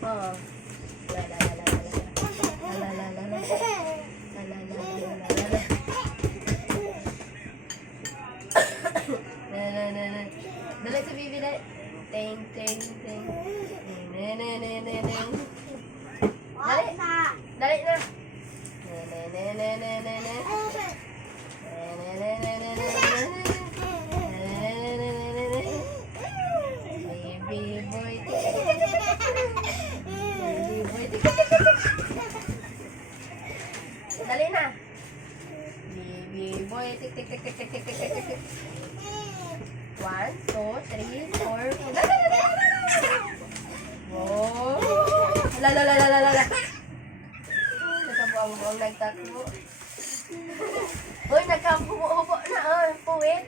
Oo. La la la la la la. La la la la la. La la la la la la. Na na na na. Dali sa bibi dali. Ting ting ting. Na na na na na. Dali. Dali na. Na na na na na na na. Na na na na na na. Baby boy. Dali na. Baby boy. Tik tik tik tik tik tik tik tik tik. 1, 2, 3, 4. Oh. La la la la la la. Nagkabuang-buang nagtakbo. Uy, nagkabubo-hubo na. Oh, puwit.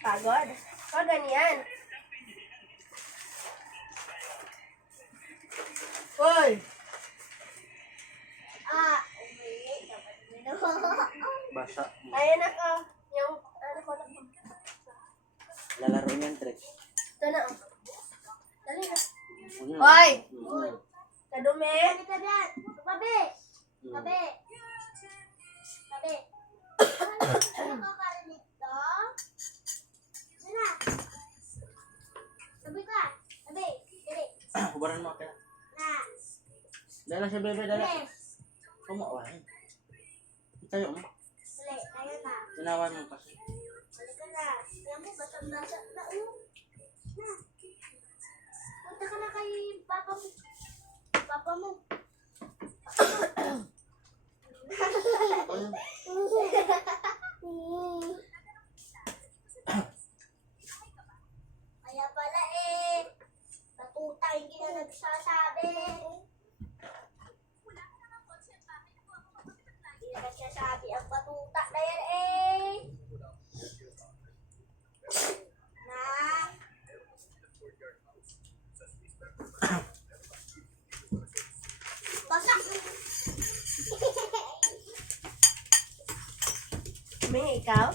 Pagod. O, ganyan. Uy! Basa. Ayan ako. Yung, ano ko na. Lalaro niyan, Trex. Ito na, oh. Dali na. Ano? Hoy! Mm. Kadumi! Babe! Babe! Babe! Ano ka karinig to? Ano? Sabi ka! Babe! Dali! Kubaran mo kaya. Na! Dala siya, bebe, dala. Dali! Kumawain. Tayo mo. Dali! Tayo na! Tinawan mo kasi. Dali ka na! Ayan mo, basang-basa na. Na! Punta ka na kay papa mo. Papa mo. Kaya pala natuta hindi na nagsasabi. Hindi na nagsasabi ang batuta na yan Na. Basak. Umihi ikaw?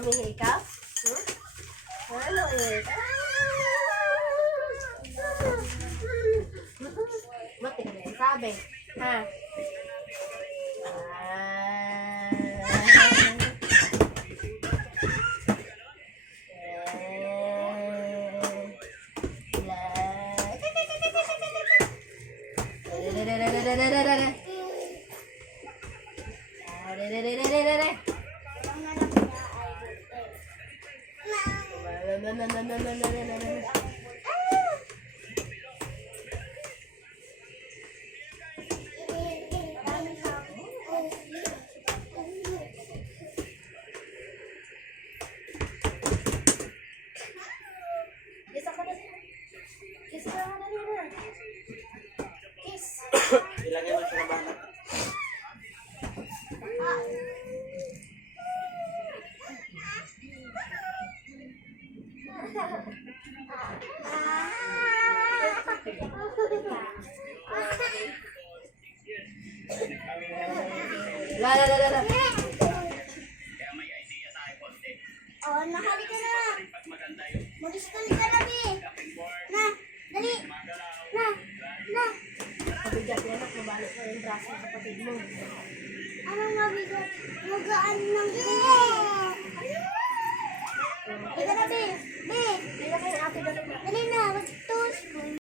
Umihi ikaw? Hmm? Ano eh? Ba't ka na sabi? Ha? Ilagay mo sa labanan. La la la la la. Oh, nahali ka na. Mag-study ka na, Bi. Na, dali. Na. Kabigat yan at mabalik mo yung braso ng kapatid mo. Anong mabigat? Magaan ng Bi. Ika na, Bi. Bi. Hindi na kayo ate